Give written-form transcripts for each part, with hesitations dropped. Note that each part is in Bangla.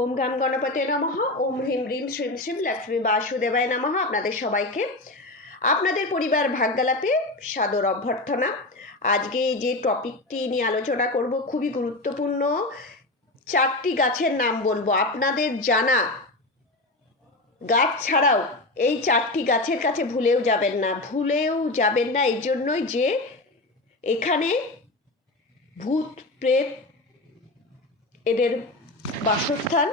ওম গাম গণপতে নমঃ। ওম হ্রিম হ্রিম শ্রীম শ্রীম লক্ষ্মী বাসুদেবায় নমঃ। আপনাদের সবাইকে আপনাদের পরিবার ভাগ্যালাপে সাদর অভ্যর্থনা। আজকে যে টপিকটি নিয়ে আলোচনা করব খুবই গুরুত্বপূর্ণ। 4টি গাছের নাম বলবো। আপনাদের জানা গাছ ছাড়াও এই 4টি গাছের কাছে ভুলেও যাবেন না এই জন্যই যে এখানে ভূত প্রেত এদের বাসস্থান।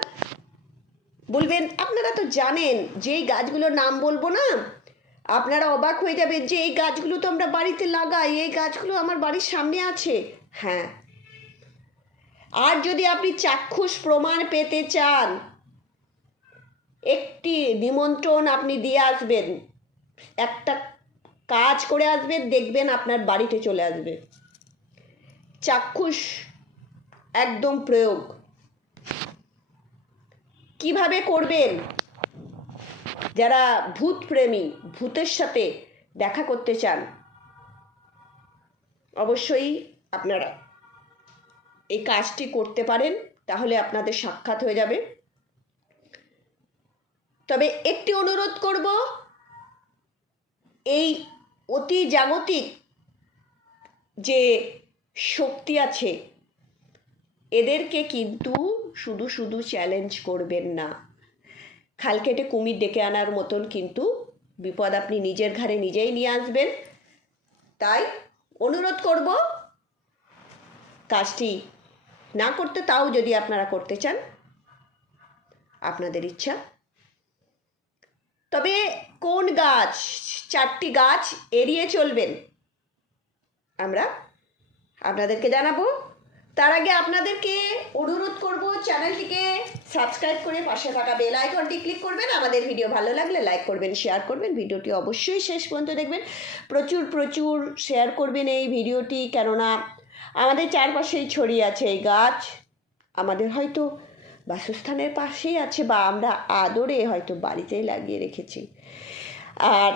বলবেন আপনারা তো জানেন, যেই গাছগুলোর নাম বলবো না আপনারা অবাক হয়ে যাবেন যে এই গাছগুলো তো আমরা বাড়িতে লাগাই, এই গাছগুলো আমার বাড়ির সামনে আছে। হ্যাঁ, আর যদি আপনি চাক্ষুষ প্রমাণ পেতে চান, একটি নিমন্ত্রণ আপনি দিয়ে আসবেন, একটা কাজ করে আসবেন, দেখবেন আপনার বাড়িতে চলে আসবে। চাক্ষুষ একদম প্রয়োগ কিভাবে করবেন? যারা ভূত প্রেমী, ভূতের সাথে দেখা করতে চান, অবশ্যই আপনারা এই কাজটি করতে পারেন, তাহলে আপনাদের সাক্ষাৎ হয়ে যাবে। তবে একটি অনুরোধ করব, এই অতি জাগতিক যে শক্তি আছে এদেরকে কিন্তু শুধু শুধু চ্যালেঞ্জ করবেন না। খাল কেটে কুমির ডেকে আনার মতন কিন্তু বিপদ আপনি নিজের ঘাড়ে নিজেই নিয়ে আসবেন। তাই অনুরোধ করব, কাজটি না করতে, তাও যদি আপনারা করতে চান আপনাদের ইচ্ছা। তবে কোন গাছ, 4টি গাছ এড়িয়ে চলবেন আমরা আপনাদেরকে জানাবো। তার আগে আপনাদেরকে অনুরোধ করব, চ্যানেলটিকে সাবস্ক্রাইব করে পাশে থাকা বেল আইকনটি ক্লিক করবেন। আমাদের ভিডিও ভালো লাগলে লাইক করবেন, শেয়ার করবেন। ভিডিওটি অবশ্যই শেষ পর্যন্ত দেখবেন, প্রচুর শেয়ার করবেন এই ভিডিওটি, কেননা আমাদের চারপাশেই ছড়িয়ে আছে এই গাছ। আমাদের হয়তো বাসস্থানের পাশেই আছে, বা আমরা আদরে হয়তো বাড়িতেই লাগিয়ে রেখেছি, আর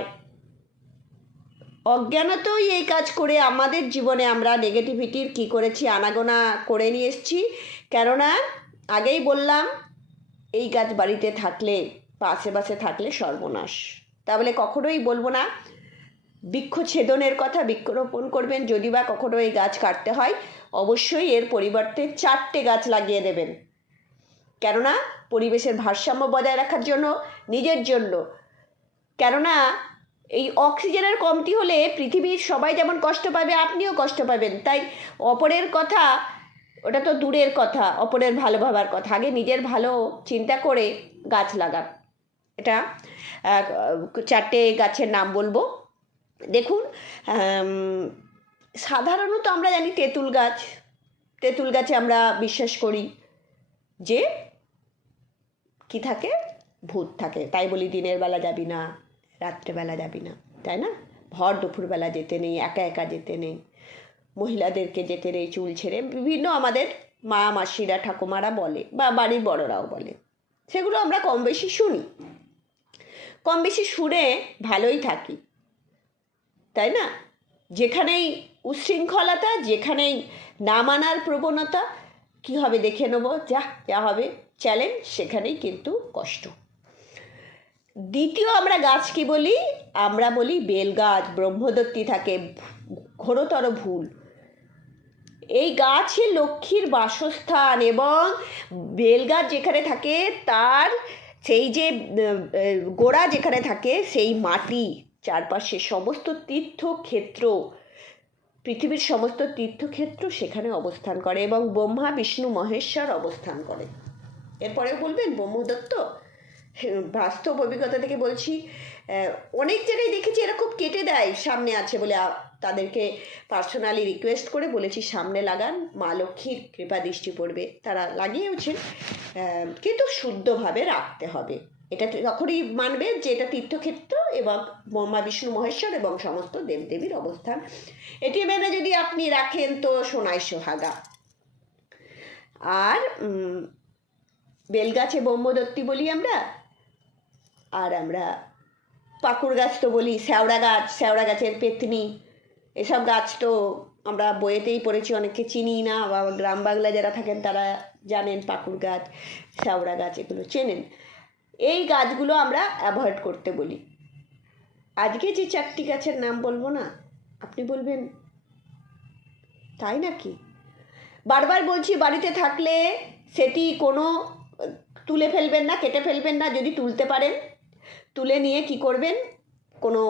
অজ্ঞানতই এই কাজ করে আমাদের জীবনে আমরা নেগেটিভিটির কী করেছি, আনাগোনা করে নিয়ে এসেছি। কেননা আগেই বললাম, এই গাছ বাড়িতে থাকলে বা আশেপাশে থাকলে সর্বনাশ। তাহলে কখনোই বলবো না বৃক্ষছেদনের কথা, বৃক্ষরোপণ করবেন। যদি বা কখনো এই গাছ কাটতে হয়, অবশ্যই এর পরিবর্তে 4টে গাছ লাগিয়ে দেবেন। কেননা পরিবেশের ভারসাম্য বজায় রাখার জন্য, নিজের জন্য। কেননা এই অক্সিজেনের কমতি হলে পৃথিবীর সবাই যেমন কষ্ট পাবে, আপনিও কষ্ট পাবেন। তাই অপরের কথা ওটা তো দূরের কথা, অপরের ভালো ভাবার কথা, আগে নিজের ভালো চিন্তা করে গাছ লাগান। এটা 4টে গাছের নাম বলবো। দেখুন, সাধারণত আমরা জানি তেঁতুল গাছে আমরা বিশ্বাস করি যে কি থাকে, ভূত থাকে। তাই বলি দিনের বেলা যাবি না, রাত্রেবেলা যাবি না, তাই না? ভর দুপুরবেলা যেতে নেই, একা যেতে নেই, মহিলাদেরকে যেতে নেই চুল ছেড়ে, বিভিন্ন আমাদের মা মাসিরা ঠাকুমারা বলে, বা বাড়ির বড়রাও বলে। সেগুলো আমরা কম বেশি শুনে ভালোই থাকি, তাই না? যেখানেই উচ্ছৃঙ্খলতা, যেখানেই না মানার প্রবণতা, কী হবে দেখে নেবো, যা হবে চ্যালেঞ্জ, সেখানেই কিন্তু কষ্ট। দ্বিতীয় আমরা গাছ কি বলি? আমরা বলি বেল গাছ। ব্রহ্মদত্তি থাকে, ঘোরতর ভুল। এই গাছই লক্ষ্মীর বাসস্থান, এবং বেলগাছ যেখানে থাকে তার সেই যে গোড়া যেখানে থাকে, সেই মাটি চারপাশে সমস্ত তীর্থক্ষেত্র, পৃথিবীর সমস্ত তীর্থক্ষেত্র সেখানে অবস্থান করে, এবং ব্রহ্মা বিষ্ণু মহেশ্বর অবস্থান করে। এরপরেও বলবেন ব্রহ্মদত্ত। বাস্তব অভিজ্ঞতা থেকে বলছি, অনেক জায়গায় দেখেছি এরকম কেটে দেয়, সামনে আছে বলে তাদেরকে পার্সোনালি রিকোয়েস্ট করে বলেছি সামনে লাগান, মা লক্ষ্মীর কৃপা দৃষ্টি পড়বে। তারা লাগিয়েওছেন, কিন্তু শুদ্ধভাবে রাখতে হবে। এটা তখনই মানবে যে এটা তীর্থক্ষেত্র এবং ব্রহ্মা বিষ্ণু মহেশ্বর এবং সমস্ত দেবদেবীর অবস্থান। এটি মেনে যদি আপনি রাখেন তো সোনায় সোহাগা। আর বেলগাছে ব্রহ্মদত্তি বলি আমরা, আর আমরা পাকুড় গাছ তো বলি, শ্যাওড়া গাছের পেতনি, এসব গাছ তো আমরা বইয়েতেই পড়েছি, অনেককে চিনি না, বা গ্রাম বাংলা যারা থাকেন তারা জানেন, পাকুড় গাছ, শ্যাওড়া গাছ, এগুলো চেনেন। এই গাছগুলো আমরা অ্যাভয়েড করতে বলি। আজকে যে 4টি গাছের নাম বলবো না, আপনি বলবেন তাই নাকি? বারবার বলছি, বাড়িতে থাকলে সেটি কোনো তুলে ফেলবেন না, কেটে ফেলবেন না। যদি তুলতে পারেন, তুলে নিয়ে কি করবেন, কোনো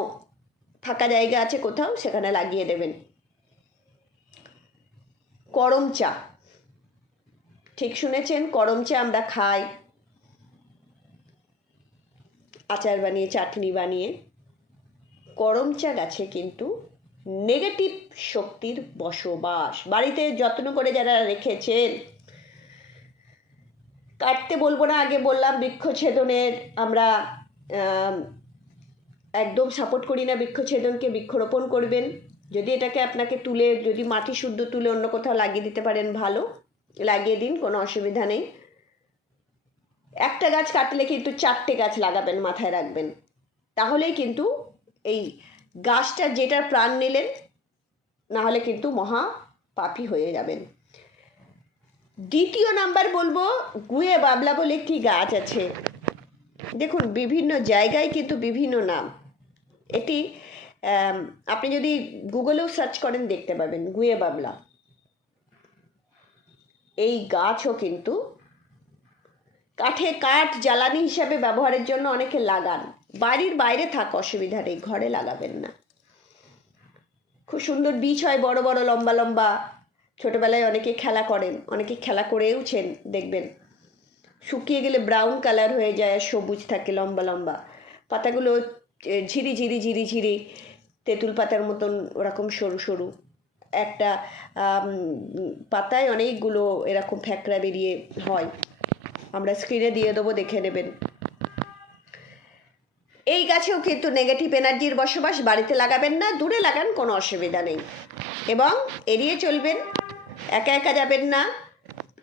ফাঁকা জায়গা আছে কোথাও, সেখানে লাগিয়ে দেবেন। করম চা, ঠিক শুনেছেন, করম চা আমরা খাই আচার বানিয়ে, চাটনি বানিয়ে। করম চা গাছে কিন্তু নেগেটিভ শক্তির বসবাস। বাড়িতে যত্ন করে যারা রেখেছেন, কাটতে বলবো না, আগে বললাম বৃক্ষছেদনের আমরা একদম সাপোর্ট করি না বৃক্ষছেদনকে। বৃক্ষরোপণ করবেন। যদি এটাকে আপনাকে তুলে, যদি মাটি শুদ্ধ তুলে অন্য কোথাও লাগিয়ে দিতে পারেন, ভালো, লাগিয়ে দিন, কোনো অসুবিধা নেই। একটা গাছ কাটলে কিন্তু 4টে গাছ লাগাবেন, মাথায় রাখবেন। তাহলেই কিন্তু এই গাছটা যেটার প্রাণ নিলেন, না হলে কিন্তু মহা পাপী হয়ে যাবেন। দ্বিতীয় নাম্বার বলবো, গুয়ে বাবলা বলে একটি গাছ আছে। দেখুন, বিভিন্ন জায়গায় কিন্তু বিভিন্ন নাম। এটি আপনি যদি গুগলেও সার্চ করেন দেখতে পাবেন, গুয়ে বাবলা। এই গাছও কিন্তু কাঠ জ্বালানি হিসাবে ব্যবহারের জন্য অনেকে লাগান। বাড়ির বাইরে থাক, অসুবিধা নেই, ঘরে লাগাবেন না। খুব সুন্দর বীজ হয়, বড় বড় লম্বা লম্বা। ছোটোবেলায় অনেকে খেলা করেন, অনেকে খেলা করেওছেন, দেখবেন শুকিয়ে গেলে ব্রাউন কালার হয়ে যায়, আর সবুজ থাকে, লম্বা লম্বা পাতাগুলো, ঝিরি ঝিরি ঝিরি ঝিরি, তেঁতুল পাতার মতন ওরকম সরু সরু। একটা পাতায় অনেকগুলো এরকম ফ্যাকড়া বেরিয়ে হয়। আমরা স্ক্রিনে দিয়ে দেবো, দেখে নেবেন। এই গাছেও কিন্তু নেগেটিভ এনার্জির বসবাস। বাড়িতে লাগাবেন না, দূরে লাগান, কোনো অসুবিধা নেই। এবং এড়িয়ে চলবেন, একা একা যাবেন না,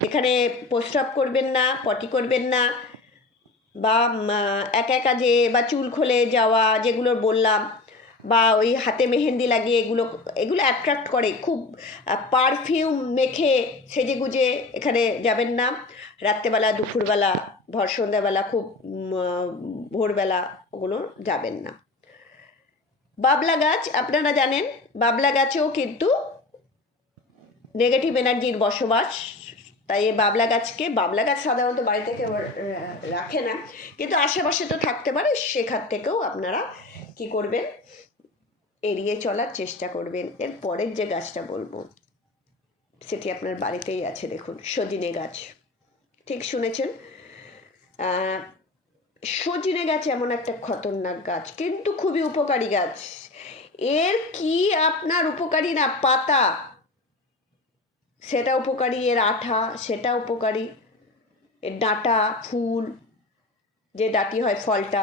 এখানে প্রস্রাব করবেন না, পটি করবেন না, বা একা একা যে, বা চুল খুলে যাওয়া, যেগুলো বললাম, বা ওই হাতে মেহেন্দি লাগিয়ে, এগুলো অ্যাট্রাক্ট করে। খুব পারফিউম মেখে সেজে গুজে এখানে যাবেন না। রাত্রেবেলা, দুপুরবেলা, ভর সন্ধ্যাবেলা, খুব ভোরবেলা ওগুলো যাবেন না। বাবলা গাছ, আপনারা জানেন, বাবলা গাছেও কিন্তু নেগেটিভ এনার্জির বসবাস। তাই এই বাবলা গাছ সাধারণত বাড়িতে কেউ রাখে না, কিন্তু আশেপাশে তো থাকতে পারে। সেখান থেকেও আপনারা কি করবেন, এড়িয়ে চলার চেষ্টা করবেন। এর পরের যে গাছটা বলবো, সেটি আপনার বাড়িতেই আছে। দেখুন, সজিনে গাছ, ঠিক শুনেছেন। সজিনে গাছ এমন একটা খতরনাক গাছ, কিন্তু খুবই উপকারী গাছ। এর কি আপনার উপকারী না, পাতা সেটা উপকারী, এর আঠা সেটা উপকারী, এর ডাঁটা, ফুল, যে ডাঁটি হয়, ফলটা,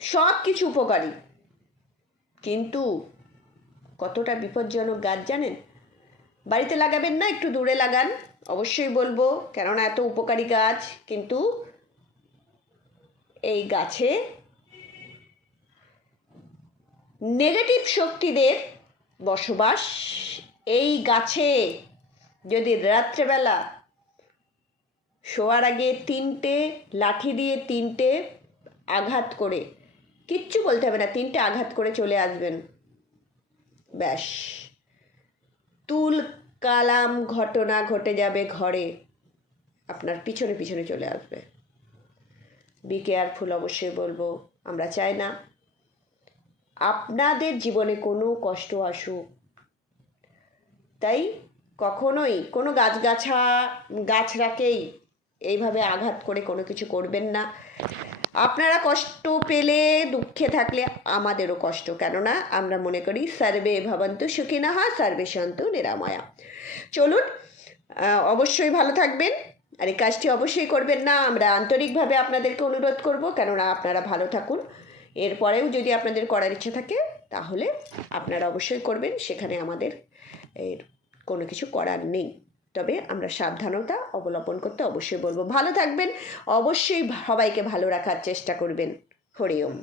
সব কিছু উপকারী। কিন্তু কতটা বিপজ্জনক গাছ জানেন? বাড়িতে লাগাবেন না, একটু দূরে লাগান, অবশ্যই বলবো, কেননা এত উপকারী গাছ। কিন্তু এই গাছে নেগেটিভ শক্তিদের বসবাস। এই গাছে যদি রাত্রেবেলা শোয়ার আগে 3টে লাঠি দিয়ে 3টে আঘাত করে, কিচ্ছু বলতে হবে না, 3টে আঘাত করে চলে আসবেন, ব্যাস তুল কালাম ঘটনা ঘটে যাবে ঘরে, আপনার পিছনে পিছনে চলে আসবে। বি কেয়ারফুল, অবশ্যই বলবো। আমরা চাই না আপনাদের জীবনে কোনো কষ্ট আসুক। তাই কখনোই কোনো গাছরাকেই এইভাবে আঘাত করে কোনো কিছু করবেন না। আপনারা কষ্ট পেলে, দুঃখে থাকলে আমাদেরও কষ্ট, কেননা আমরা মনে করি সর্বে ভবন্তু সুখিনঃ সর্বে সন্তু নিরাময়া। চলুন, অবশ্যই ভালো থাকবেন, আর এই কাজটি অবশ্যই করবেন না, আমরা আন্তরিকভাবে আপনাদেরকে অনুরোধ করব, কেননা আপনারা ভালো থাকুন। এরপরেও যদি আপনাদের করার ইচ্ছে থাকে, তাহলে আপনারা অবশ্যই করবেন, সেখানে আমাদের এর কোনো কিছু করার নেই। তবে আমরা সাবধানতা অবলম্বন করতে অবশ্যই বলবো। ভালো থাকবেন, অবশ্যই সবাইকে ভালো রাখার চেষ্টা করবেন। হরি ওম।